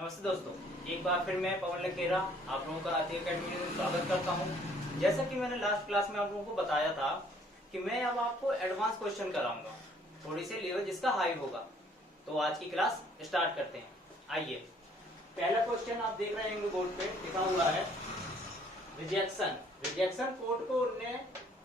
नमस्ते दोस्तों, एक बार फिर मैं पवन लखेरा आप लोगों का आती अकेडमी में स्वागत करता हूं। जैसा कि मैंने लास्ट क्लास में आप लोगों को बताया था कि मैं अब आपको एडवांस क्वेश्चन कराऊंगा, थोड़ी सी लेवल जिसका हाई होगा। तो आज की क्लास स्टार्ट करते हैं। आइए, पहला क्वेश्चन आप देख रहे होंगे बोर्ड पे लिखा हुआ है रिजेक्शन। रिजेक्शन कोड को उन्होंने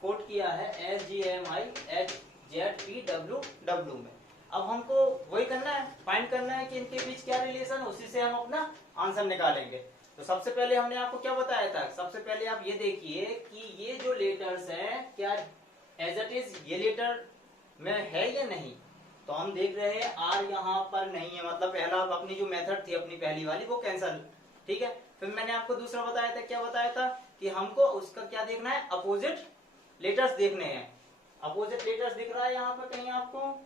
कोड किया है SGMI@ZPWW में। अब हमको वही करना है, फाइंड करना है कि इनके बीच क्या रिलेशन है, उसी से हम अपना आंसर निकालेंगे। तो सबसे पहले हमने आपको क्या बताया था, सबसे पहले आप ये देखिए कि ये जो लेटर्स हैं क्या एज इट इज ये लेटर में है या नहीं। तो हम देख रहे हैं आर यहाँ पर नहीं है, मतलब पहला अपनी जो मेथड थी अपनी पहली वाली वो कैंसल। ठीक है, फिर मैंने आपको दूसरा बताया था, क्या बताया था कि हमको उसका क्या देखना है, अपोजिट लेटर्स देखने हैं। अपोजिट लेटर्स दिख रहा है यहाँ पर कहीं आपको,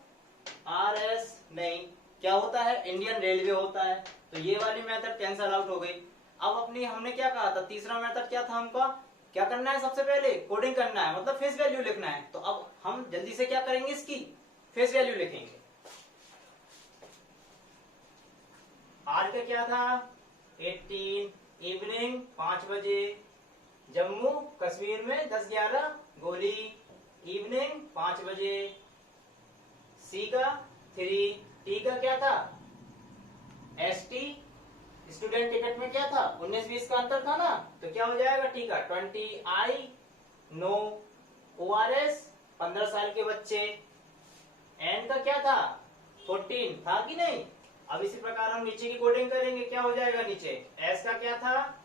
RS नहीं, क्या होता है, इंडियन रेलवे होता है। तो ये वाली मेथड कैंसल आउट हो गई। अब अपनी हमने क्या कहा था, तीसरा मेथड क्या था, हमका क्या करना है, सबसे पहले कोडिंग करना है, मतलब फेस वैल्यू लिखना है। तो अब हम जल्दी से क्या करेंगे, इसकी फेस वैल्यू लिखेंगे। आर का क्या था 18, इवनिंग 5 बजे, जम्मू कश्मीर में 10-11 गोली, इवनिंग 5 बजे। सी का 3, टी का क्या था ST, स्टूडेंट टिकट में क्या था 19-20 का अंतर था ना, तो क्या हो जाएगा टी का 20, आई नो, ORS 15 साल के बच्चे, एन का क्या था 14 था कि नहीं। अब इसी प्रकार हम नीचे की कोडिंग करेंगे, क्या हो जाएगा नीचे, एस का क्या था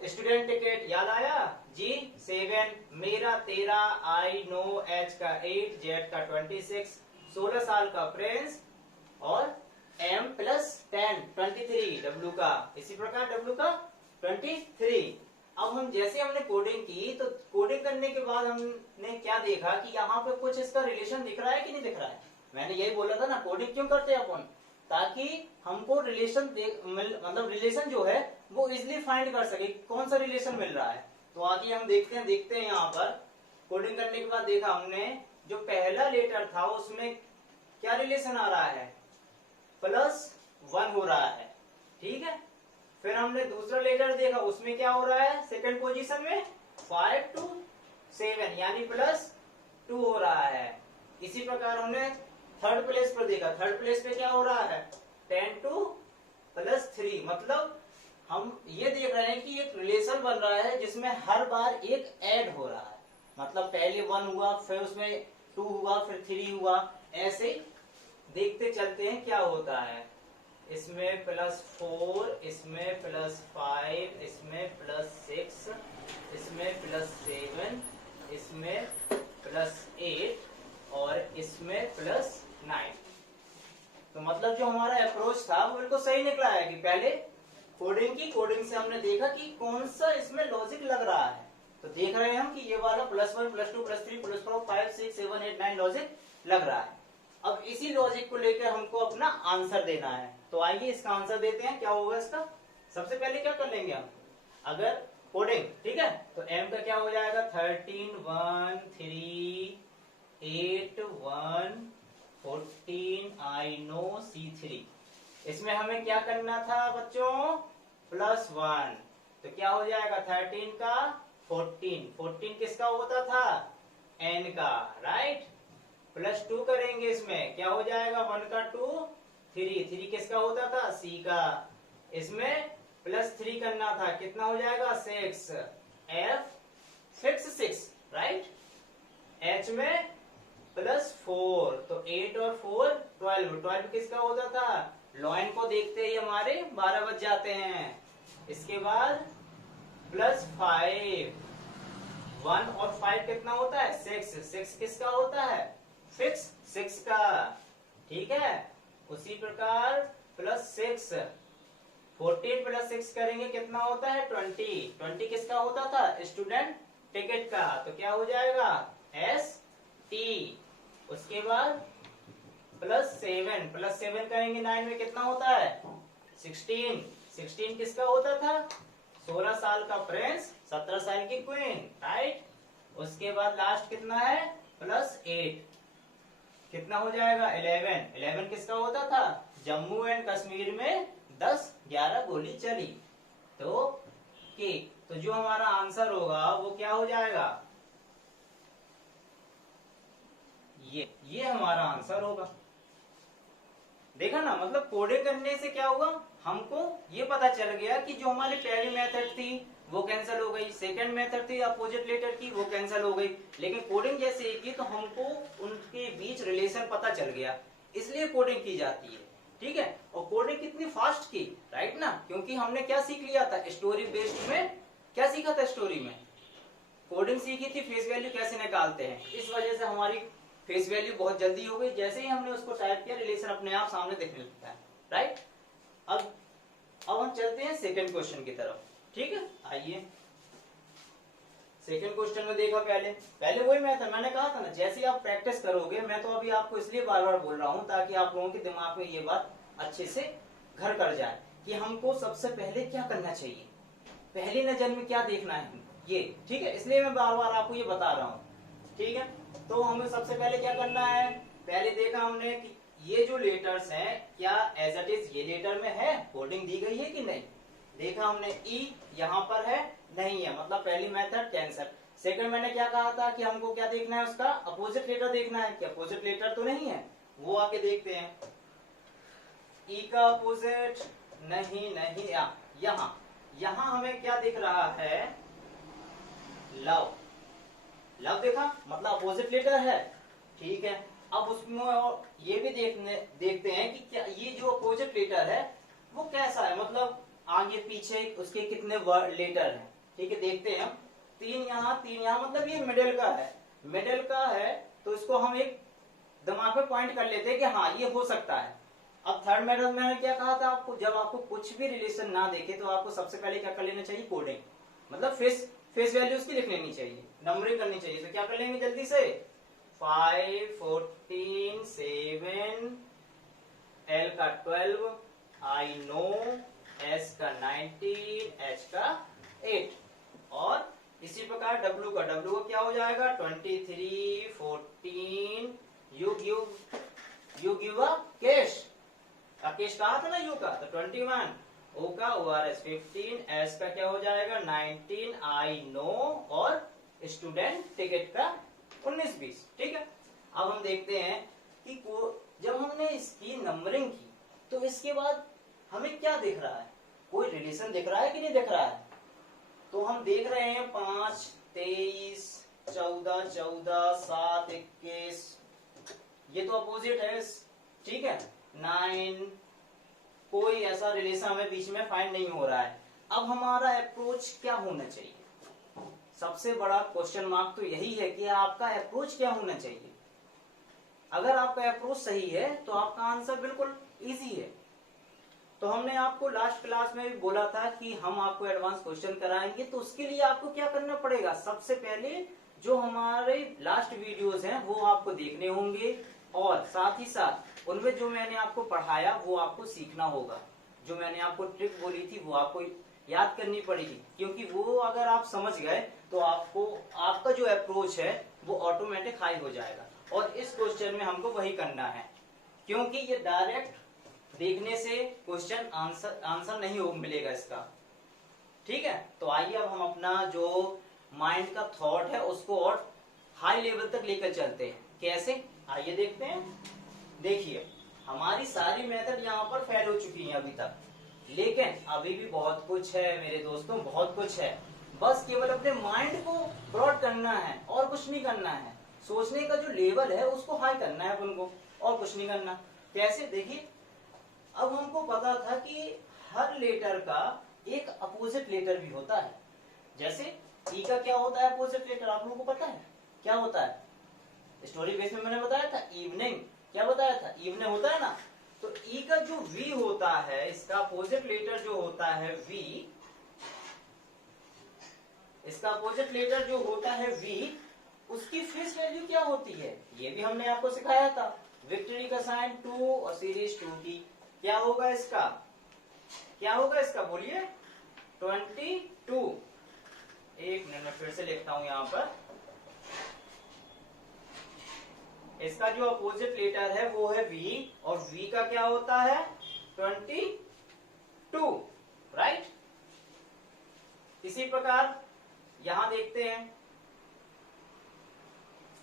स्टूडेंट टिकट, याद आया, जी 7, मेरा 13, आई नो, एच का 8, जेड का 26, 16 साल का प्रिंस, और M प्लस 10 23 डब्ल्यू का, इसी प्रकार डब्ल्यू का 23। अब हम जैसे हमने कोडिंग की, तो कोडिंग करने के बाद हमने क्या देखा कि यहाँ पे कुछ इसका रिलेशन दिख रहा है कि नहीं दिख रहा है। मैंने यही बोला था ना, कोडिंग क्यों करते हैं अपन, ताकि हमको रिलेशन मतलब रिलेशन जो है वो इजिली फाइंड कर सके कौन सा रिलेशन मिल रहा है। तो आगे हम देखते हैं यहाँ पर कोडिंग करने के बाद देखा हमने जो पहला लेटर था उसमें क्या रिलेशन आ रहा है, +1 हो रहा है। ठीक है, फिर हमने दूसरा लेटर देखा, उसमें क्या हो रहा है, सेकंड पोजीशन में 5 to 7 यानी +2 हो रहा है। इसी प्रकार हमने थर्ड प्लेस पर देखा, थर्ड प्लेस पे क्या हो रहा है 10 to +3, मतलब हम ये देख रहे हैं कि एक रिलेशन बन रहा है जिसमें हर बार एक ऐड हो रहा है, मतलब पहले 1 हुआ, फिर उसमें 2 हुआ, फिर 3 हुआ, ऐसे देखते चलते हैं क्या होता है। इसमें +4, इसमें +5, इसमें +6, इसमें +7, इसमें +8 और इसमें +9। तो मतलब जो हमारा अप्रोच था वो बिल्कुल सही निकला है कि पहले कोडिंग से हमने देखा कि कौन सा इसमें लॉजिक लग रहा है। तो देख रहे हैं हम कि ये वाला +1, +2, +3, +4, 5, 6, 7, 8, 9 लॉजिक लग रहा है। अब इसी लॉजिक को लेकर हमको अपना आंसर देना है। तो आइए इसका आंसर देते हैं, क्या होगा इसका। सबसे पहले क्या कर लेंगे हम, अगर कोडिंग, ठीक है, तो m का क्या हो जाएगा 13, 1, 3, 8, 1, 14, आई नो, C3। इसमें हमें क्या करना था बच्चों, +1, तो क्या हो जाएगा 13 का 14, 14 किसका होता था n का, राइट, +2 करेंगे, इसमें क्या हो जाएगा 1 का 2, 3, 3 किसका होता था C का, इसमें +3 करना था, कितना हो जाएगा 6, F 6, राइट, H में +4, तो 8 और 4 12, 12 किसका होता था, लॉइन को देखते ही हमारे 12 बज जाते हैं। इसके बाद +5, 1 और 5 कितना होता है 6, 6 किसका होता है 6 का, ठीक है। उसी प्रकार +6, 14 +6 करेंगे कितना होता है 20, 20 किसका होता था स्टूडेंट टिकट का, तो क्या हो जाएगा ST। उसके बाद +7 करेंगे 9 में कितना होता है 16, 16 किसका होता था 16 साल का प्रिंस, 17 साल की क्वीन, राइट। उसके बाद लास्ट कितना है +8, कितना हो जाएगा 11, 11 किसका होता था जम्मू एंड कश्मीर में 10-11 गोली चली तो के, तो जो हमारा आंसर होगा वो क्या हो जाएगा, ये हमारा आंसर होगा। देखा ना, मतलब कोडिंग करने से क्या हुआ, हमको ये पता चल गया कि जो हमारी पहली मेथड थी वो कैंसिल हो गई, सेकंड मेथड थी अपोजिट लेटर की वो कैंसिल हो गई, लेकिन कोडिंग जैसे की तो हमको उनके बीच रिलेशन पता चल गया, इसलिए कोडिंग की जाती है। ठीक है, और कोडिंग कितनी फास्ट की, राइट ना, क्योंकि हमने क्या सीख लिया था स्टोरी बेस्ड में, क्या सीखा था स्टोरी में, कोडिंग सीखी थी, फेस वैल्यू कैसे निकालते हैं, इस वजह से हमारी फेस वैल्यू बहुत जल्दी हो गई, जैसे ही हमने उसको टाइप किया रिलेशन अपने आप सामने दिखने लगता है, राइट। अब हम चलते हैं सेकंड क्वेश्चन की तरफ। ठीक है, आइए सेकंड क्वेश्चन में देखा, पहले वही मैंने कहा था ना, जैसे ही आप प्रैक्टिस करोगे, मैं तो अभी आपको इसलिए बार बार बोल रहा हूं ताकि आप लोगों के दिमाग में ये बात अच्छे से घर कर जाए कि हमको सबसे पहले क्या करना चाहिए, पहली नजर में क्या देखना है ये। ठीक है, इसलिए मैं बार बार आपको ये बता रहा हूँ। ठीक है, तो हमें सबसे पहले क्या करना है, पहले देखा हमने कि ये जो लेटर्स हैं क्या एज इट इज ये लेटर में है, कोडिंग दी गई है कि नहीं, देखा हमने ई यहाँ पर है नहीं है, मतलब पहली मेथड कैंसिल। सेकंड मैंने क्या कहा था कि हमको क्या देखना है, उसका अपोजिट लेटर देखना है, कि अपोजिट लेटर तो नहीं है, वो आके देखते हैं। ई का अपोजिट नहीं यहाँ यहाँ हमें क्या दिख रहा है, लव, लव देखा, मतलब अपोजिट लेटर है। ठीक है, अब उसमें ये भी देखते हैं कि क्या ये जो अपोजिट लेटर है वो कैसा है, मतलब आगे पीछे उसके कितने लेटर हैं। ठीक है, देखते हैं हम, 3 यहाँ मतलब ये मिडिल का है, तो इसको हम एक दिमाग में पॉइंट कर लेते हैं कि हाँ ये हो सकता है। अब थर्ड मेथड मैंने क्या कहा था आपको, जब आपको कुछ भी रिलेशन ना देखे तो आपको सबसे पहले क्या कर लेना चाहिए, कोडिंग, मतलब फेस वैल्यू उसकी लिख लेनी चाहिए, नंबरिंग करनी चाहिए। तो क्या कर लेंगे जल्दी से, 5, 14, 7, L का 12, I नो, S का 19, H का 8, और इसी प्रकार W का क्या हो जाएगा, 23, 14, यू गिव अ कैश, केश कहा था ना यू का, तो 21, O का ORS 15, S का क्या हो जाएगा 19, I नो, और स्टूडेंट टिकट का 19-20। ठीक है, अब हम देखते हैं कि जब हमने इसकी नंबरिंग की तो इसके बाद हमें क्या दिख रहा है, कोई रिलेशन दिख रहा है कि नहीं दिख रहा है, तो हम देख रहे हैं 5, 23, 14, 7, 21, ये तो अपोजिट है। ठीक है, 9, कोई ऐसा रिलेशन हमें बीच में फाइंड नहीं हो रहा है। अब हमारा अप्रोच क्या होना चाहिए, सबसे बड़ा क्वेश्चन मार्क तो यही है कि आपका अप्रोच क्या होना चाहिए। अगर आपका अप्रोच सही है तो आपका आंसर बिल्कुल इजी है। तो हमने आपको लास्ट क्लास में भी बोला था कि हम आपको एडवांस क्वेश्चन कराएंगे, तो उसके लिए आपको क्या करना पड़ेगा, सबसे पहले जो हमारे लास्ट वीडियोस हैं वो आपको देखने होंगे, और साथ ही साथ उनमें जो मैंने आपको पढ़ाया वो आपको सीखना होगा, जो मैंने आपको ट्रिक बोली थी वो आपको याद करनी पड़ेगी, क्योंकि वो अगर आप समझ गए तो आपको आपका जो अप्रोच है वो ऑटोमेटिक हाई हो जाएगा। और इस क्वेश्चन में हमको वही करना है, क्योंकि ये डायरेक्ट देखने से क्वेश्चन आंसर नहीं मिलेगा इसका। ठीक है, तो आइए अब हम अपना जो माइंड का थॉट है उसको और हाई लेवल तक लेकर चलते हैं। कैसे, आइए देखते हैं। देखिए, हमारी सारी मेथड यहाँ पर फेल हो चुकी है अभी तक, लेकिन अभी भी बहुत कुछ है मेरे दोस्तों, बहुत कुछ है। बस केवल अपने माइंड को ब्रॉड करना है और कुछ नहीं करना है, सोचने का जो लेवल है उसको हाई करना है अपन को, और कुछ नहीं करना। कैसे, देखिए, अब हमको पता था कि हर लेटर का एक अपोजिट लेटर भी होता है। जैसे ई का क्या होता है अपोजिट लेटर, आप लोगों को पता है क्या होता है, स्टोरी बेस में मैंने बताया था इवनिंग, क्या बताया था, इवनिंग होता है ना। तो ई का जो वी होता है, इसका अपोजिट लेटर जो होता है वी, इसका अपोजिट लेटर जो होता है वी, उसकी फेस वैल्यू क्या होती है, ये भी हमने आपको सिखाया था। विक्ट्री का साइन 2 और सीरीज 2 की क्या होगा इसका, क्या होगा इसका, बोलिए 22। एक मिनट में फिर से लिखता हूं यहां पर, इसका जो अपोजिट लेटर है वो है V, और V का क्या होता है 22। 2, राइट। इसी प्रकार यहां देखते हैं,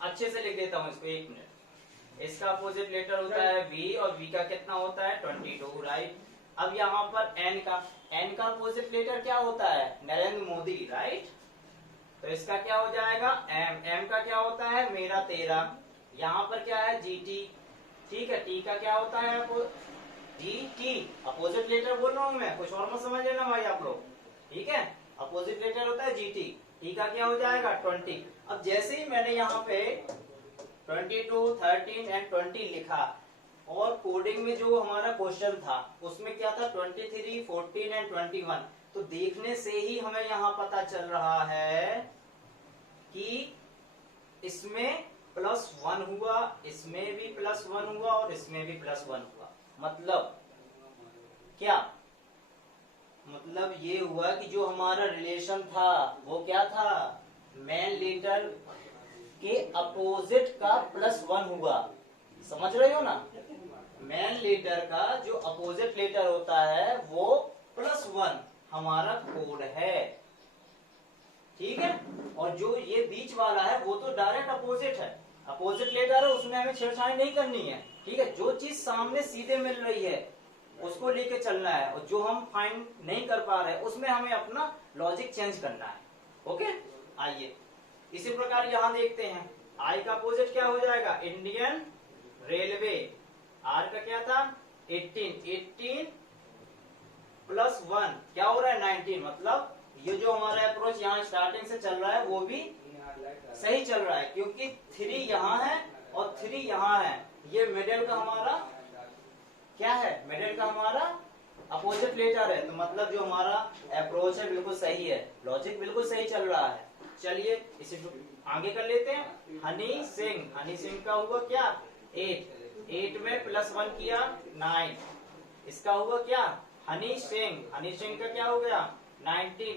अच्छे से लिख देता हूं इसको, 1 मिनट। इसका अपोजिट लेटर होता है V और V का कितना होता है 22, राइट। अब यहाँ पर N का अपोजिट लेटर क्या होता है नरेंद्र मोदी, राइट। तो इसका क्या हो जाएगा M का क्या होता है मेरा 13। यहाँ पर क्या है GT, ठीक है। T का क्या होता है GT, अपोजिट लेटर बोल रहा हूं मैं, कुछ और मत समझ लेना भाई आप लोग, ठीक है। अपोजिट लेटर होता है GT, T का क्या हो जाएगा 20। अब जैसे ही मैंने यहाँ पे 22, 13 एंड 20 लिखा, और कोडिंग में जो हमारा क्वेश्चन था उसमें क्या था 23, 14 एंड 21, तो देखने से ही हमें यहाँ पता चल रहा है कि इसमें +1 हुआ, इसमें भी +1 हुआ और इसमें भी +1 हुआ। मतलब क्या, मतलब ये हुआ कि जो हमारा रिलेशन था वो क्या था, मेन लेटर के अपोजिट का +1 हुआ। समझ रहे हो ना, मेन लेटर का जो अपोजिट लेटर होता है वो +1 हमारा कोड है, ठीक है। और जो ये बीच वाला है वो तो डायरेक्ट अपोजिट है, अपोजिट लेटर है, उसमें हमें छेड़छाड़ नहीं करनी है, ठीक है। जो चीज सामने सीधे मिल रही है उसको लेके चलना है, और जो हम फाइंड नहीं कर पा रहे उसमें हमें अपना लॉजिक चेंज करना है, ओके। आइए इसी प्रकार यहां देखते हैं, आई का अपोजिट क्या हो जाएगा इंडियन रेलवे। आर का क्या था 18 +1 क्या हो रहा है 19। मतलब ये जो हमारा अप्रोच यहाँ स्टार्टिंग से चल रहा है वो भी सही चल रहा है, क्योंकि 3 यहाँ है और 3 यहाँ है। ये मिडिल का हमारा क्या है, मिडिल का हमारा अपोजिट लेटर है, तो मतलब जो हमारा अप्रोच है बिल्कुल सही है, लॉजिक बिल्कुल सही चल रहा है। चलिए इसे आगे कर लेते हैं। हनी सिंह का हुआ क्या 8 में +1 किया 9, इसका हुआ क्या हनी सिंह का क्या हो गया 19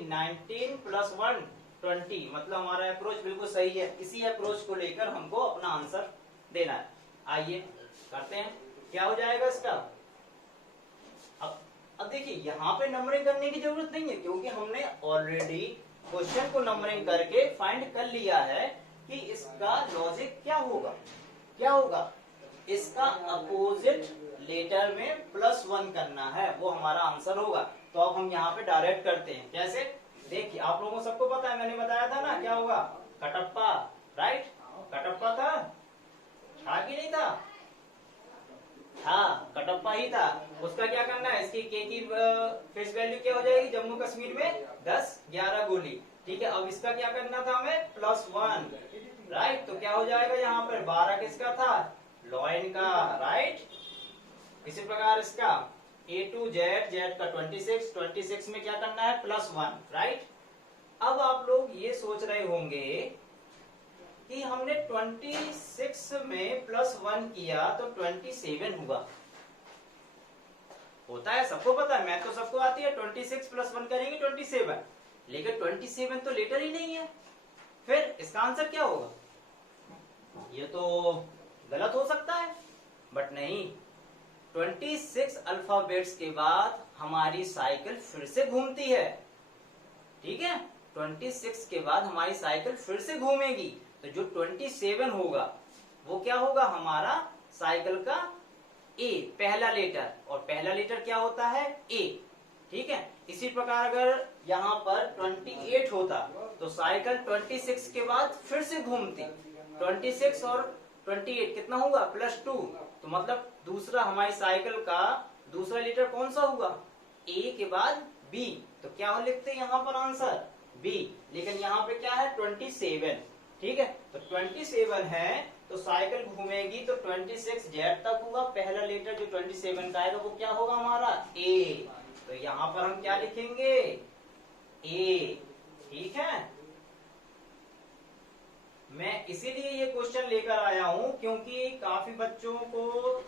+1 20। मतलब हमारा अप्रोच बिल्कुल सही है, इसी अप्रोच को लेकर हमको अपना आंसर देना है। आइए करते हैं, क्या हो जाएगा इसका। अब देखिए यहाँ पे नंबरिंग करने की जरूरत नहीं है, क्योंकि हमने ऑलरेडी क्वेश्चन को नंबरिंग करके फाइंड कर लिया है कि इसका लॉजिक क्या होगा, इसका अपोजिट लेटर में +1 करना है, वो हमारा आंसर होगा। तो अब हम यहाँ पे डायरेक्ट करते हैं, कैसे देखिए, आप लोगों को सबको पता है, मैंने बताया था ना क्या होगा कटप्पा, राइट। कटप्पा था कि नहीं था, हाँ कटप्पा ही था। उसका क्या करना है, इसकी के की फेस वैल्यू क्या हो जाएगी जम्मू कश्मीर में 10-11 गोली, ठीक है। अब इसका क्या करना था हमें +1, राइट। तो क्या हो जाएगा यहाँ पर 12 किसका था लॉयन का, राइट। इसी प्रकार इसका A to Z का 26 में क्या करना है +1, राइट। अब आप लोग ये सोच रहे होंगे कि हमने 26 में +1 किया तो 27 हुआ, होता है सबको पता है, मैथ तो सबको आती है। 26 +1 करेंगे 27, लेकिन 27 तो लेटर ही नहीं है, फिर इसका आंसर क्या होगा। ये तो गलत हो सकता है, बट नहीं, 26 अल्फाबेट्स के बाद हमारी साइकिल फिर से घूमती है, ठीक है। 26 के बाद हमारी साइकिल फिर से घूमेगी, तो जो 27 होगा वो क्या होगा हमारा साइकिल का ए, पहला लेटर, और पहला लेटर क्या होता है ए, ठीक है। इसी प्रकार अगर यहाँ पर 28 होता तो साइकिल 26 के बाद फिर से घूमती, 26 और 28 कितना होगा +2, तो मतलब दूसरा हमारी साइकिल का दूसरा लेटर कौन सा होगा ए के बाद बी, तो क्या लिखते हैं यहाँ पर आंसर बी। लेकिन यहाँ पे क्या है 27, ठीक है। तो 27 है तो साइकिल घूमेगी तो 26 Z तक होगा, पहला लेटर जो 27 का आएगा वो क्या होगा हमारा ए, तो यहाँ पर हम क्या लिखेंगे ए, ठीक है। मैं इसीलिए ये क्वेश्चन लेकर आया हूं क्योंकि काफी बच्चों को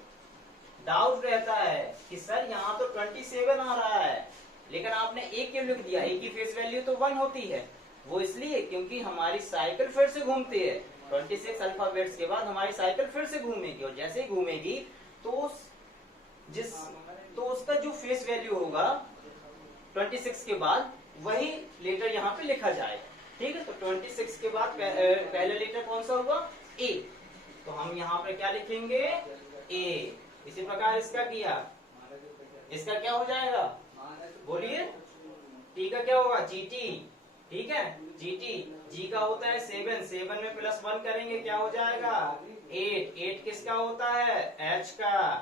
डाउट रहता है कि सर यहाँ तो 27 आ रहा है, लेकिन आपने ए क्यों लिख दिया, ए की फेस वैल्यू तो 1 होती है। वो इसलिए क्योंकि हमारी साइकिल फिर से घूमती है, 26 अल्फाबेट्स के बाद हमारी साइकिल फिर से घूमेगी, और जैसे ही घूमेगी तो उसका जो फेस वैल्यू होगा 26 के बाद वही लेटर यहाँ पे लिखा जाएगा। ठीक है, तो 26 के बाद पहला लेटर कौन सा होगा? ए। तो हम यहाँ पे क्या लिखेंगे? ए। इसी प्रकार इसका किया, इसका क्या हो जाएगा? बोलिए। टी का क्या होगा? जीटी। ठीक है, जीटी। जी का होता है 7, 7 में +1 करेंगे क्या हो जाएगा? 8। 8 किसका होता है? एच का।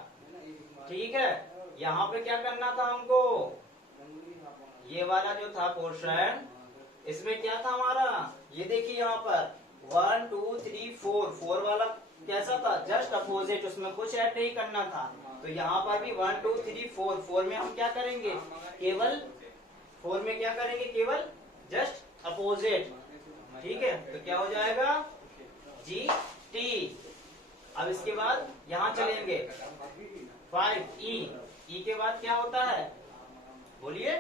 ठीक है, यहाँ पे क्या करना था हमको? ये वाला जो था पोर्शन, इसमें क्या था हमारा? ये देखिए यहाँ पर 1 2 3 4, 4 वाला कैसा था? जस्ट अपोजिट, उसमें कुछ ऐड नहीं करना था। तो यहाँ पर भी 1 2 3 4, 4 में हम क्या करेंगे? केवल 4 में क्या करेंगे? केवल जस्ट अपोजिट। ठीक है, तो क्या हो जाएगा? G T. अब इसके बाद यहाँ चलेंगे 5 ई। ई के बाद क्या होता है? बोलिए,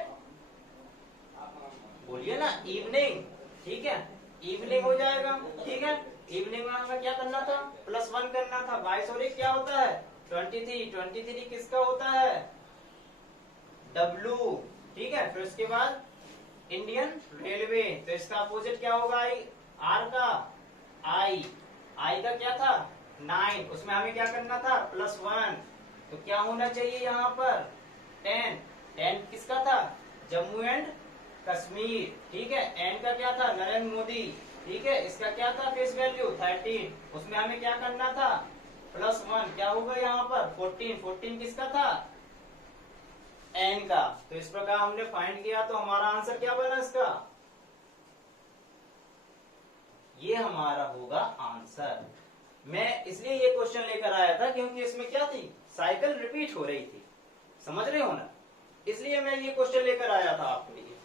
बोलिए ना। इवनिंग। ठीक है, इवनिंग हो जाएगा। ठीक है, इवनिंग में हमें क्या करना था? +1 करना था। 22 और 1 क्या होता है? 23। 23 किसका होता है? डब्लू। ठीक है, फिर उसके बाद इंडियन रेलवे, तो इसका अपोजिट क्या होगा? आर का आई। आई का क्या था? 9, उसमें हमें क्या करना था? +1। तो क्या होना चाहिए यहाँ पर? 10। 10 किसका था? जम्मू एंड कश्मीर। ठीक है, एन का क्या था? नरेंद्र मोदी। ठीक है, इसका क्या था? फेस वैल्यू 13, उसमें हमें क्या करना था? +1। क्या होगा यहाँ पर? 14। 14 किसका था? एन का। तो इस प्रकार हमने फाइंड किया, तो हमारा आंसर क्या बना इसका? ये हमारा होगा आंसर। मैं इसलिए ये क्वेश्चन लेकर आया था क्योंकि इसमें क्या थी? साइकिल रिपीट हो रही थी। समझ रहे हो ना? इसलिए मैं ये क्वेश्चन लेकर आया था आपके लिए।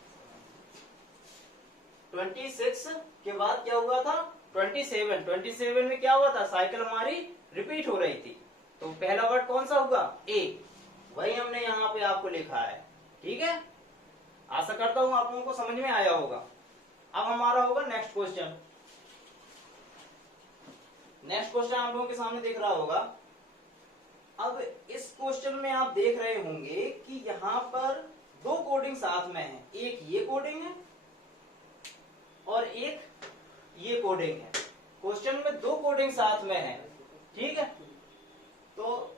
26 के बाद क्या हुआ था? 27। 27 में क्या हुआ था? साइकिल हमारी रिपीट हो रही थी। तो पहला वर्ड कौन सा होगा? ए। वही हमने यहाँ पे आपको लिखा है। ठीक है, आशा करता हूं आप लोगों को समझ में आया होगा। अब हमारा होगा नेक्स्ट क्वेश्चन। नेक्स्ट क्वेश्चन आप लोगों के सामने दिख रहा होगा। अब इस क्वेश्चन में आप देख रहे होंगे कि यहाँ पर दो कोडिंग साथ में है। एक ये कोडिंग है और एक ये कोडिंग है। क्वेश्चन में दो कोडिंग साथ में है। ठीक है, तो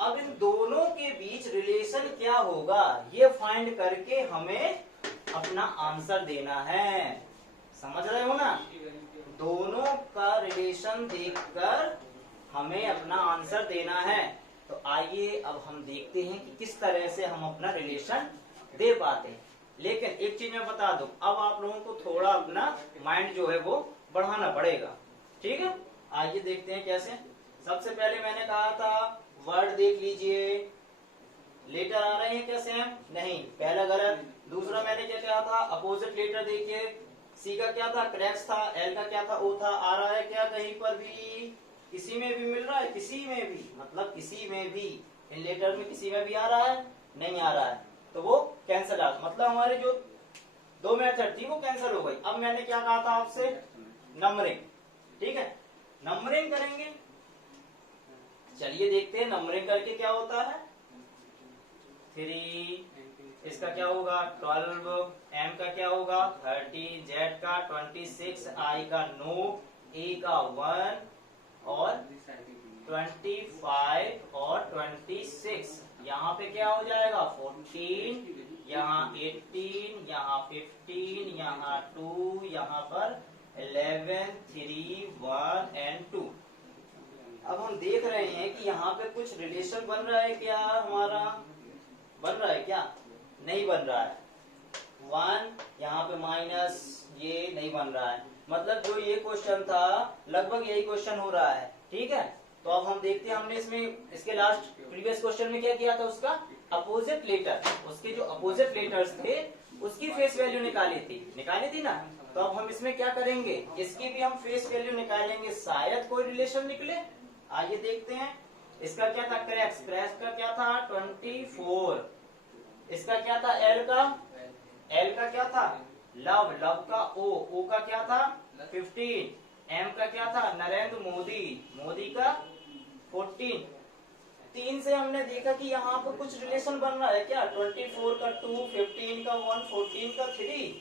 अब इन दोनों के बीच रिलेशन क्या होगा, ये फाइंड करके हमें अपना आंसर देना है। समझ रहे हो ना? दोनों का रिलेशन देखकर हमें अपना आंसर देना है। तो आइए अब हम देखते हैं कि किस तरह से हम अपना रिलेशन दे पाते हैं। लेकिन एक चीज मैं बता दूं, अब आप लोगों को थोड़ा अपना माइंड जो है वो बढ़ाना पड़ेगा। ठीक है, आइए देखते हैं कैसे। सबसे पहले मैंने कहा था वर्ड देख लीजिए, लेटर आ रहे हैं क्या सेम? नहीं, पहला गलत। दूसरा मैंने क्या कहा था? अपोजिट लेटर देखिए। सी का क्या था? क्रैक्स था। एल का क्या था? ओ था। आ रहा है क्या कहीं पर भी? किसी में भी मिल रहा है? किसी में भी, मतलब किसी में भी इन लेटर में किसी में भी आ रहा है? नहीं आ रहा है, तो वो कैंसिल आ, मतलब हमारे जो दो मेथड थी वो कैंसिल हो गई। अब मैंने क्या कहा था आपसे? नंबरिंग। ठीक है, नंबरिंग करेंगे। चलिए देखते हैं नंबरिंग करके क्या होता है। 3, इसका क्या होगा? 12, एम का क्या होगा? 30, जेड का 26, आई का नो, ए का 1 और 25 और 26। यहाँ पे क्या हो जाएगा? 14, यहाँ 18, यहाँ 15, यहाँ 2, यहाँ पर 11, 3, 1 एंड 2। अब हम देख रहे हैं कि यहाँ पे कुछ रिलेशन बन रहा है क्या? हमारा बन रहा है क्या? नहीं बन रहा है। 1 यहाँ पे माइनस, ये नहीं बन रहा है। मतलब जो ये क्वेश्चन था लगभग यही क्वेश्चन हो रहा है। ठीक है, तो अब हम देखते हैं हमने इसमें इसके लास्ट प्रीवियस क्वेश्चन में क्या किया था? उसका अपोजिट लेटर, उसके जो अपोजिट लेटर्स थे उसकी फेस वैल्यू निकाली थी ना। तो अब हम इसमें क्या करेंगे? इसकी भी हम फेस वैल्यू निकालेंगे, शायद कोई रिलेशन निकले। आइए देखते हैं। इसका क्या था? क्रैक्स। क्रैक्स का क्या था? 24। इसका क्या था? एल का क्या था? लव। लव का ओ का क्या था? 15। एम का क्या था? नरेंद्र मोदी। मोदी का 14। 3 से हमने देखा कि यहाँ पर कुछ रिलेशन बन रहा है क्या? 24 का 2, 15 का 1, 14 का 3।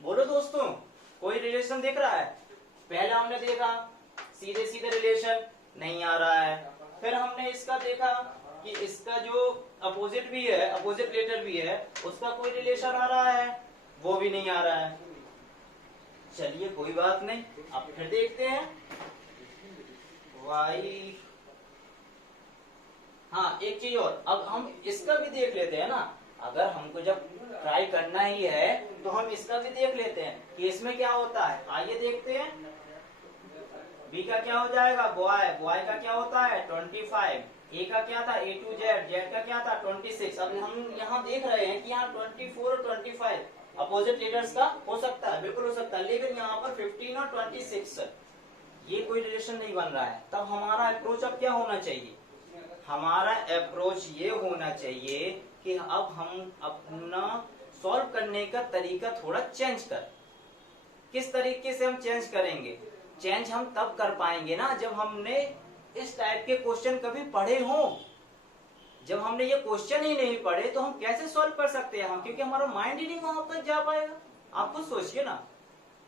बोलो दोस्तों, कोई रिलेशन दिख रहा है? पहला हमने देखा सीधे सीधे रिलेशन नहीं आ रहा है, फिर हमने इसका देखा कि इसका जो अपोजिट भी है, अपोजिट लेटर भी है, उसका कोई रिलेशन आ रहा है, वो भी नहीं आ रहा है। चलिए कोई बात नहीं, अब फिर देखते हैं y। हाँ, एक चीज और, अब हम इसका भी देख लेते हैं ना। अगर हमको जब ट्राई करना ही है तो हम इसका भी देख लेते हैं कि इसमें क्या होता है। आइए देखते हैं। b का क्या हो जाएगा? बॉय। बॉय का क्या होता है? 25। ए का क्या था? A to Z। Z का क्या था? 26। अब हम यहाँ देख रहे हैं कि यहाँ 24 और 25 अपोजिट लीडर्स का हो सकता है, बिल्कुल हो सकता है, लेकिन यहाँ पर 15 और 26 ये कोई रिलेशन नहीं बन रहा है। तब हमारा अप्रोच अब क्या होना चाहिए? हमारा अप्रोच ये होना चाहिए कि अब हम अपना सॉल्व करने का तरीका थोड़ा चेंज कर। किस तरीके से हम चेंज करेंगे? चेंज हम तब कर पाएंगे ना जब हमने इस टाइप के क्वेश्चन कभी पढ़े हों। जब हमने ये क्वेश्चन ही नहीं पढ़े तो हम कैसे सॉल्व कर सकते हैं? हम, क्योंकि हमारा माइंड ही नहीं वहां तक जा पाएगा। आप खुद सोचिए ना,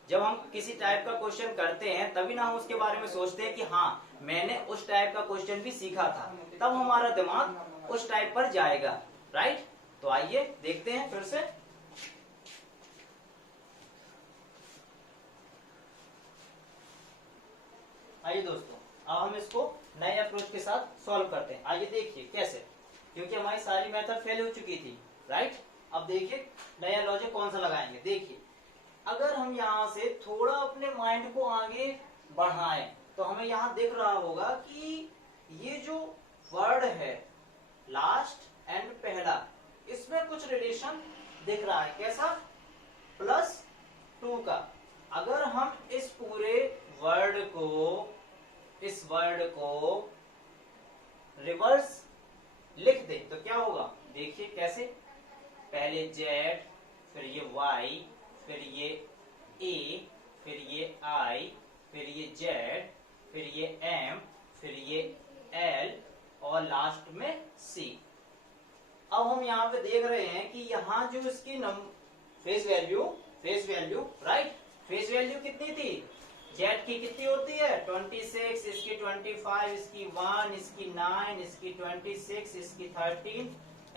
जब हम किसी टाइप का क्वेश्चन करते हैं तभी ना हम उसके बारे में सोचते हैं कि हाँ मैंने उस टाइप का क्वेश्चन भी सीखा था, तब हमारा दिमाग उस टाइप पर जाएगा। राइट? तो आइए देखते हैं फिर से। आइए दोस्तों, अब हम इसको नए अप्रोच के साथ सॉल्व करते हैं। आइए देखिए कैसे, क्योंकि हमारी सारी मेथड फेल हो चुकी थी। राइट? अब देखिए नया लॉजिक कौन सा लगाएंगे। देखिए, अगर हम यहाँ से थोड़ा अपने माइंड को आगे बढ़ाएं तो हमें यहाँ दिख रहा होगा कि ये जो वर्ड है लास्ट एंड पहला, इसमें कुछ रिलेशन दिख रहा है। कैसा? +2 का। अगर हम इस पूरे वर्ड को, इस वर्ड को रिवर्स लिख दे तो क्या होगा? देखिए कैसे, पहले Z, फिर ये Y, फिर ये A, फिर ये I, फिर ये Z, फिर ये M, फिर ये L और लास्ट में C। अब हम यहाँ पे देख रहे हैं कि यहाँ जो इसकी face value right, face value कितनी थी? Z की कितनी होती है? 26, इसकी 25, इसकी 1, इसकी 9, इसकी 26, इसकी 13,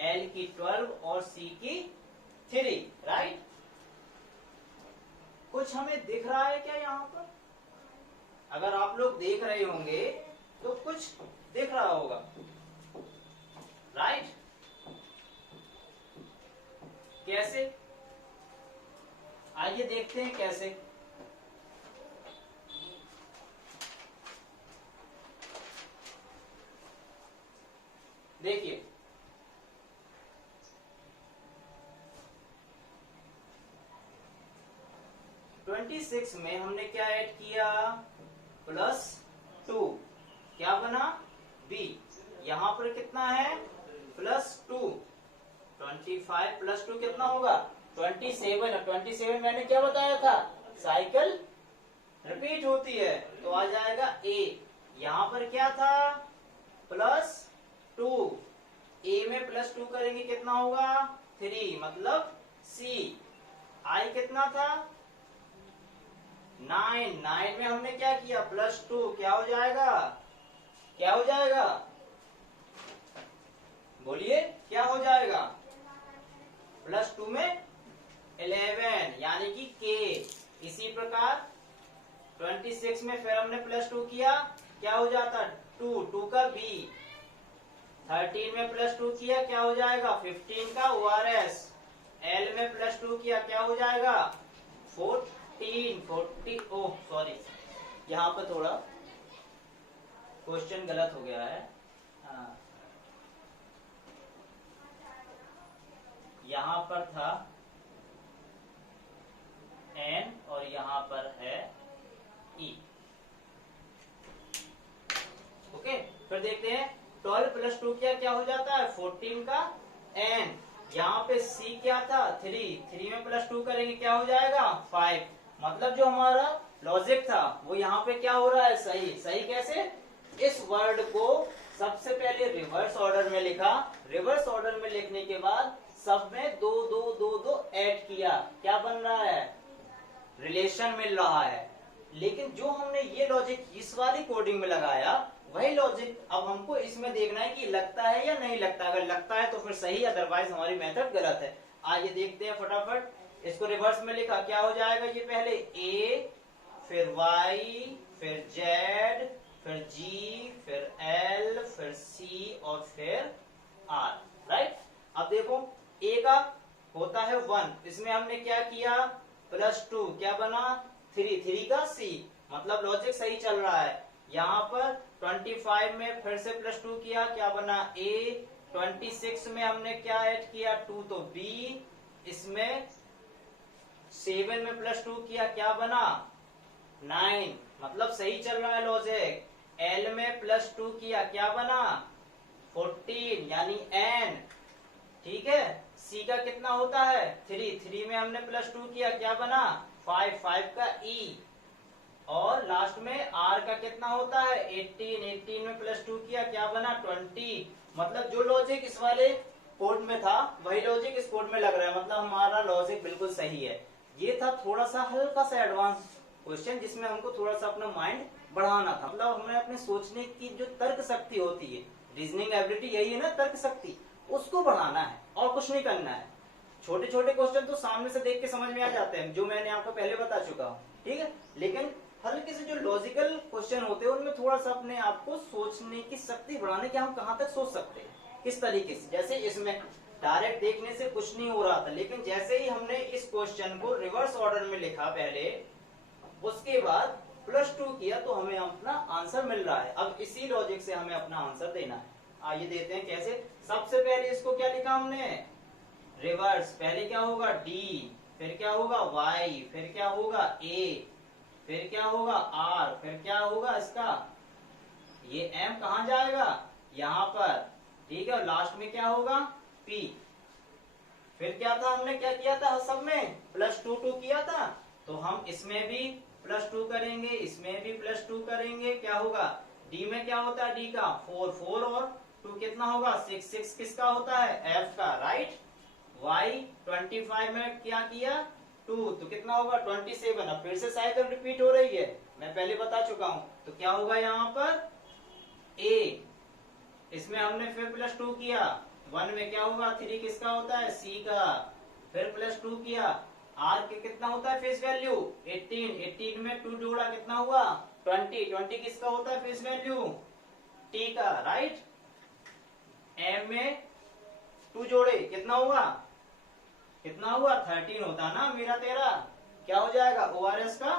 L की 12 और C की 3। राइट? कुछ हमें दिख रहा है क्या यहाँ पर? अगर आप लोग देख रहे होंगे तो कुछ दिख रहा होगा। राइट? कैसे? आइए देखते हैं कैसे। देखिए, +26 में हमने क्या ऐड किया? +2। क्या बना? B। यहाँ पर कितना है? +2। 25 +2 कितना होगा? 27। और 27 मैंने क्या बताया था? साइकिल रिपीट होती है, तो आ जाएगा A। यहाँ पर क्या था? +2। A में +2 करेंगे कितना होगा? 3, मतलब C। I कितना था? 9। 9 में हमने क्या किया? +2, क्या हो जाएगा? क्या हो जाएगा? बोलिए क्या हो जाएगा? +2 में 11 यानी कि K। इसी प्रकार 26 में फिर हमने +2 किया, क्या हो जाता? 2 का B। 13 में +2 किया, क्या हो जाएगा? 15 का ORS। L में +2 किया, क्या हो जाएगा? 40। ओह सॉरी, यहाँ पर थोड़ा क्वेश्चन गलत हो गया है। हाँ, यहाँ पर था N और यहाँ पर है E। ओके, फिर देखते हैं 12 + 2 क्या हो जाता है? 14 का N। यहाँ पे C क्या था? 3 में +2 करेंगे, क्या हो जाएगा? 5। मतलब जो हमारा लॉजिक था वो यहाँ पे क्या हो रहा है? सही। सही कैसे? इस वर्ड को सबसे पहले रिवर्स ऑर्डर में लिखा, रिवर्स ऑर्डर में लिखने के बाद सब में दो दो दो दो ऐड किया, क्या बन रहा है, रिलेशन मिल रहा है। लेकिन जो हमने ये लॉजिक इस वाली कोडिंग में लगाया, वही लॉजिक अब हमको इसमें देखना है कि लगता है या नहीं लगता। अगर लगता है तो फिर सही, अदरवाइज हमारी मेथड गलत है। आइए देखते हैं फटाफट। इसको रिवर्स में लिखा, क्या हो जाएगा, ये पहले a, फिर y, फिर z, फिर g, फिर l, फिर c और फिर r, राइट। अब देखो a का होता है 1, इसमें हमने क्या किया, +2, क्या बना 3, 3 का c, मतलब लॉजिक सही चल रहा है। यहाँ पर 25 में फिर से +2 किया, क्या बना a, 26 में हमने क्या ऐड किया 2, तो b, इसमें 7 में +2 किया, क्या बना 9, मतलब सही चल रहा है लॉजिक। l में +2 किया, क्या बना 14 यानी n, ठीक है। c का कितना होता है 3, 3 में हमने +2 किया, क्या बना 5, 5 का e, और लास्ट में r का कितना होता है 18, 18 में +2 किया, क्या बना 20। मतलब जो लॉजिक इस वाले कोड में था वही लॉजिक इस कोड में लग रहा है, मतलब हमारा लॉजिक बिल्कुल सही है। ये था थोड़ा सा हल्का सा एडवांस क्वेश्चन, जिसमें हमको थोड़ा सा अपना माइंड बढ़ाना था, मतलब हमें अपने सोचने की जो तर्क शक्ति होती है, रीजनिंग एबिलिटी यही है ना, तर्क शक्ति, उसको बढ़ाना है और कुछ नहीं करना है। छोटे छोटे क्वेश्चन तो सामने से देख के समझ में आ जाते हैं, जो मैंने आपको पहले बता चुका हूँ, ठीक है। लेकिन हल्के से जो लॉजिकल क्वेश्चन होते हैं उनमें थोड़ा सा अपने आप को सोचने की शक्ति बढ़ाने की, हम कहाँ तक सोच सकते हैं, किस तरीके से। जैसे इसमें डायरेक्ट देखने से कुछ नहीं हो रहा था, लेकिन जैसे ही हमने इस क्वेश्चन को रिवर्स ऑर्डर में लिखा पहले, उसके बाद +2 किया, तो हमें अपना आंसर मिल रहा है। अब इसी लॉजिक से हमें अपना आंसर देना है। आइए देते हैं कैसे। सबसे पहले इसको क्या लिखा हमने, रिवर्स। पहले क्या होगा d, फिर क्या होगा y, फिर क्या होगा a, फिर क्या होगा r, फिर क्या होगा इसका ये m, कहाँ जाएगा यहाँ पर, ठीक है। लास्ट में क्या होगा p। फिर क्या था, हमने क्या किया था, सब में +2 2 किया था, तो हम इसमें भी +2 करेंगे, इसमें भी +2 करेंगे। क्या होगा d में क्या होता है, d का 4, 4 और 2 कितना होगा 6, 6 किसका होता है f का, राइट। y 25 में क्या किया 2, तो कितना होगा 27। अब फिर से साइकिल रिपीट हो रही है, मैं पहले बता चुका हूं। तो क्या होगा यहाँ पर a, इसमें हमने फिर +2 किया, 1 में क्या होगा 3 किसका होता है c का, फिर +2 किया, r के कितना होता है फेस वैल्यू 18, 18 में 2 जोड़ा कितना हुआ 20, 20 किसका होता है फेस वैल्यू t का, राइट। m में 2 जोड़े कितना हुआ 13 होता ना मेरा तेरा, क्या हो जाएगा ORS का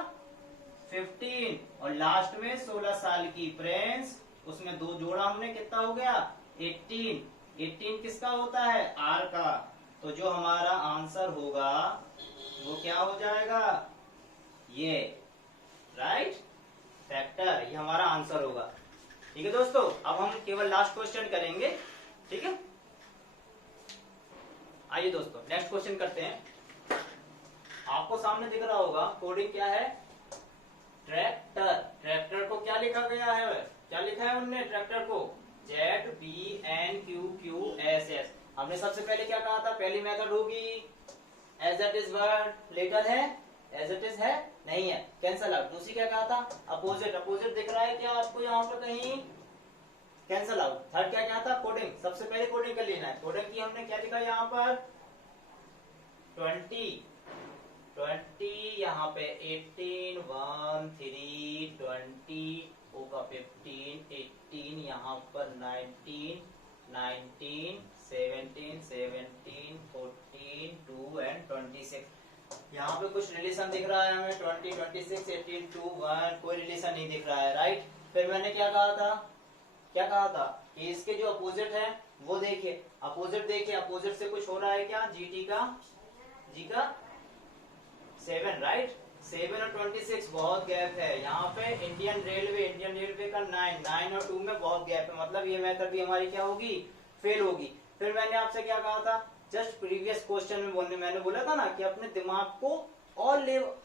15, और लास्ट में 16 साल की प्रिंस, उसमें 2 जोड़ा हमने कितना हो गया 18, 18 किसका होता है r का। तो जो हमारा आंसर होगा वो क्या हो जाएगा ये, राइट, फैक्टर, ये हमारा आंसर होगा। ठीक है दोस्तों, अब हम केवल लास्ट क्वेश्चन करेंगे, ठीक है। आइए दोस्तों नेक्स्ट क्वेश्चन करते हैं। आपको सामने दिख रहा होगा कोडिंग क्या है, ट्रैक्टर। ट्रैक्टर को क्या लिखा गया है, क्या लिखा है उनने ट्रैक्टर को ZBNQQSS। हमने सबसे पहले क्या कहा था, पहली मेथड होगी as it is word, letter है एज इट इज है नहीं है, कैंसल आउट। दूसरी क्या कहा था अपोजिट, अपोजिट दिख रहा है क्या आपको यहाँ पर कहीं, कैंसल आउट। थर्ड क्या था कोडिंग, सबसे पहले कोडिंग कर लेना है। कोडिंग की हमने क्या लिखा यहाँ पर 20, यहाँ पे 18, 1 3 20, O का 15, 18, यहाँ पर 19, 17, 17, 14, 2 एंड 26। यहाँ पे कुछ रिलेशन दिख रहा है हमें 20, 26, 18, 2, 1, कोई रिलेशन नहीं दिख रहा है, राइट। फिर मैंने क्या कहा था कि इसके जो अपोजिट है वो देखिए, अपोजिट देखिए, अपोजिट से कुछ हो रहा है क्या, जी का 7, राइट। 7 और 26 बहुत गैप है। यहाँ पे इंडियन रेलवे का 9 और 2 में बहुत गैप है, मतलब ये मेथड भी हमारी क्या होगी, फेल होगी। फिर मैंने आपसे क्या कहा था, जस्ट प्रीवियस क्वेश्चन में मैंने बोला था ना कि अपने दिमाग को और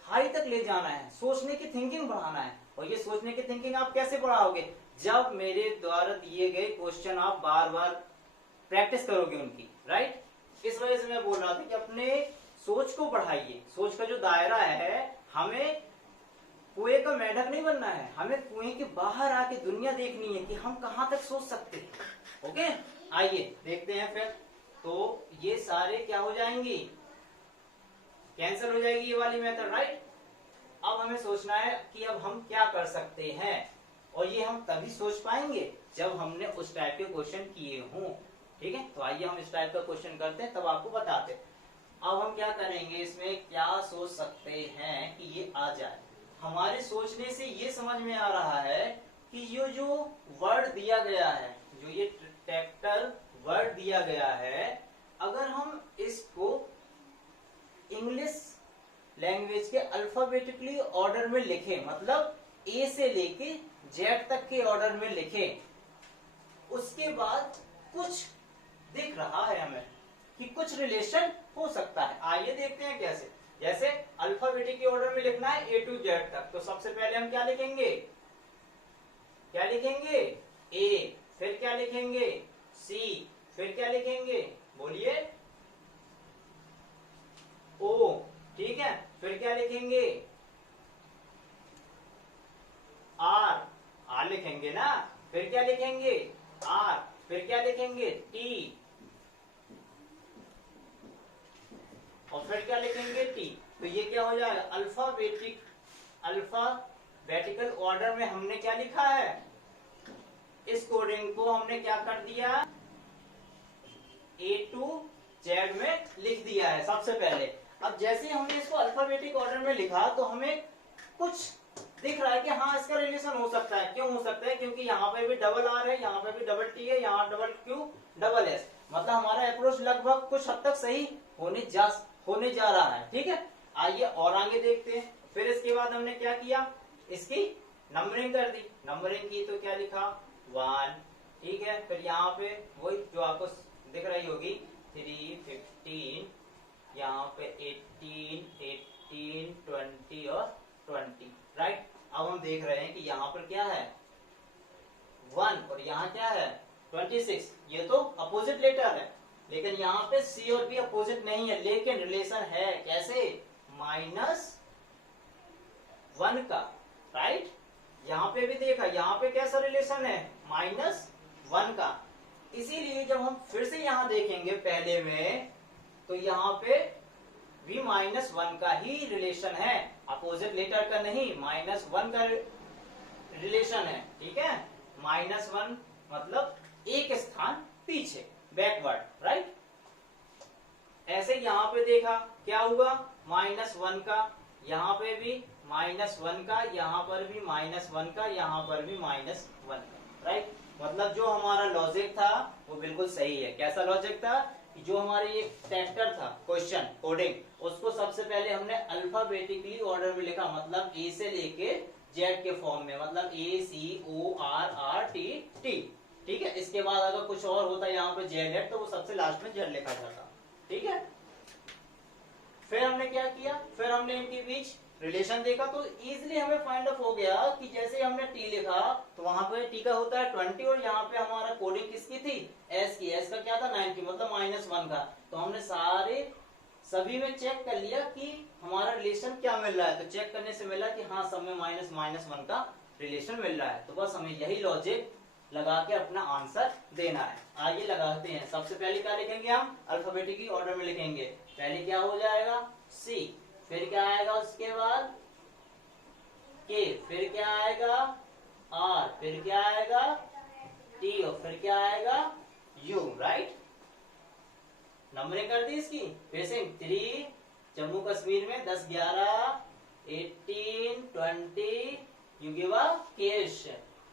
हाई तक ले जाना है, सोचने की थिंकिंग बढ़ाना है। और ये सोचने की थिंकिंग आप कैसे बढ़ाओगे, जब मेरे द्वारा दिए गए क्वेश्चन आप बार बार प्रैक्टिस करोगे उनकी, राइट। इस वजह से मैं बोल रहा था कि अपने सोच को बढ़ाइए। सोच का जो दायरा है, हमें कुएं का मेढक नहीं बनना है, हमें कुएं के बाहर आके दुनिया देखनी है कि हम कहां तक सोच सकते हैं। ओके, आइए देखते हैं फिर। तो ये सारे क्या हो जाएंगी, कैंसिल हो जाएगी ये वाली मेथड, राइट। अब हमें सोचना है कि अब हम क्या कर सकते हैं, और ये हम तभी सोच पाएंगे जब हमने उस टाइप के क्वेश्चन किए हों। ठीक है, तो आइए हम इस टाइप का क्वेश्चन करते हैं, तब आपको बताते हैं। अब हम क्या करेंगे, इसमें क्या सोच सकते हैं कि ये आ जाए। हमारे सोचने से ये समझ में आ रहा है कि ये जो वर्ड दिया गया है, जो ये ट्रैक्टर वर्ड दिया गया है, अगर हम इसको इंग्लिश लैंग्वेज के अल्फाबेटिकली ऑर्डर में लिखें, मतलब ए से लेके जेड तक के ऑर्डर में लिखें, उसके बाद कुछ दिख रहा है हमें कि कुछ रिलेशन हो सकता है। आइए देखते हैं कैसे। जैसे अल्फाबेटिक ऑर्डर में लिखना है ए टू जेड तक, तो सबसे पहले हम क्या लिखेंगे, क्या लिखेंगे, ए, फिर क्या लिखेंगे, सी, फिर क्या लिखेंगे, बोलिए, ओ, ठीक है, फिर क्या लिखेंगे, आर लिखेंगे ना, फिर क्या लिखेंगे, आर, फिर क्या लिखेंगे, टी, और फिर क्या लिखेंगे, टी। तो ये क्या हो जाएगा, अल्फाबेटिकल ऑर्डर में हमने क्या लिखा है, इस कोडिंग को हमने क्या कर दिया, ए टू जेड में लिख दिया है सबसे पहले। अब जैसे हमने इसको अल्फाबेटिक ऑर्डर में लिखा तो हमें कुछ दिख रहा है कि हाँ इसका रिलेशन हो सकता है। क्यों हो सकता है, क्योंकि यहाँ पे भी डबल आर है, यहाँ पे भी डबल टी है, यहाँ डबल क्यू डबल एस, मतलब हमारा अप्रोच लगभग कुछ हद तक सही होने जा रहा है। ठीक है, आइए और आगे देखते हैं। फिर इसके बाद हमने क्या किया, इसकी नंबरिंग कर दी। नंबरिंग की तो क्या लिखा, 1, ठीक है। फिर यहाँ पे वही जो आपको दिख रही होगी 3, 15, यहाँ पे 18, 20 और 20, राइट। अब हम देख रहे हैं कि यहाँ पर क्या है 1 और यहाँ क्या है 26। ये तो अपोजिट लेटर है, लेकिन यहाँ पे सी और बी अपोजिट नहीं है, लेकिन रिलेशन है। कैसे, -1 का, राइट। यहाँ पे भी देखा, यहाँ पे कैसा रिलेशन है, -1 का। इसीलिए जब हम फिर से यहाँ देखेंगे पहले में, तो यहाँ पे भी -1 का ही रिलेशन है, अपोजिट लेटर का नहीं, -1 का रिलेशन है। ठीक है, -1 मतलब एक स्थान पीछे, बैकवर्ड, राइट। ऐसे यहाँ पे देखा क्या हुआ, -1 का, यहाँ पे भी -1 का, यहाँ पर भी -1 का, यहाँ पर भी -1 का, राइट। मतलब जो हमारा लॉजिक था वो बिल्कुल सही है। कैसा लॉजिक था, जो हमारे ये ट्रैक्टर था क्वेश्चन कोडिंग, उसको सबसे पहले हमने अल्फाबेटिकली ऑर्डर में लिखा, मतलब ए से लेके जेड के फॉर्म में, मतलब ACORRT टी। ठीक है, इसके बाद अगर कुछ और होता यहाँ पे जेड है तो वो सबसे लास्ट में जेड लिखा जाता। ठीक है, फिर हमने क्या किया, फिर हमने इनके बीच रिलेशन देखा, तो इजीली हमें फाइंड आउट हो गया कि जैसे हमने टी लिखा तो वहां पे टी का होता है 20, और यहाँ पे हमारा कोडिंग किसकी थी, एस की। एस का क्या था 90, मतलब -1 का। तो हमने सभी में चेक कर लिया कि हमारा रिलेशन क्या मिल रहा है, तो चेक करने से मिला कि हाँ सब में -1 का रिलेशन मिल रहा है। तो बस हमें यही लॉजिक लगा के अपना आंसर देना है। आइए लगाते हैं। सबसे पहले क्या लिखेंगे, हम अल्फाबेटिकली ऑर्डर में लिखेंगे। पहले क्या हो जाएगा, सी, फिर क्या आएगा उसके बाद के, फिर क्या आएगा आर, फिर क्या आएगा टी, और फिर क्या आएगा यू, राइट। नंबरिंग कर दी इसकी। पेसिंग 3 जम्मू कश्मीर में 10, 11, 18, 20 यू गिव अ केश।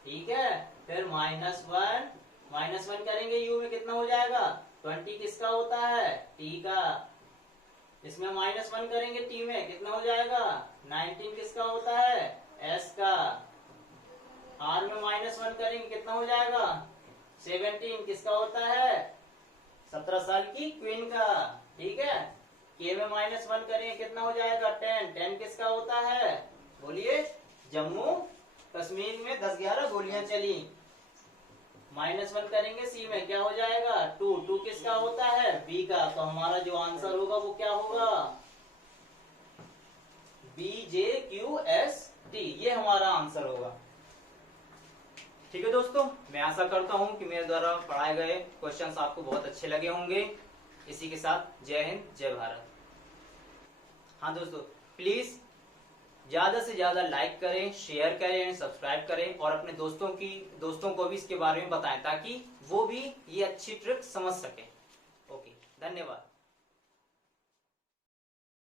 ठीक है, फिर -1 करेंगे, यू में कितना हो जाएगा 20, किसका होता है टी का। इसमें -1 करेंगे टी में, कितना हो जाएगा 19, किसका होता है एस का। आर में -1 करेंगे, कितना हो जाएगा 17, किसका होता है 17 साल की क्वीन का। ठीक है, के में -1 करेंगे, कितना हो जाएगा 10, 10 किसका होता है, बोलिए, जम्मू कश्मीर में 10, 11 गोलियां चली। -1 करेंगे सी में क्या हो जाएगा 2। 2 किसका होता है बी का, तो हमारा जो आंसर होगा वो क्या होगा BJQST, ये हमारा आंसर होगा। ठीक है दोस्तों, मैं आशा करता हूं कि मेरे द्वारा पढ़ाए गए क्वेश्चंस आपको बहुत अच्छे लगे होंगे। इसी के साथ जय हिंद जय भारत। हाँ दोस्तों, प्लीज ज्यादा से ज्यादा लाइक करें, शेयर करें, सब्सक्राइब करें और अपने दोस्तों को भी इसके बारे में बताएं ताकि वो भी ये अच्छी ट्रिक समझ सके। ओके, धन्यवाद।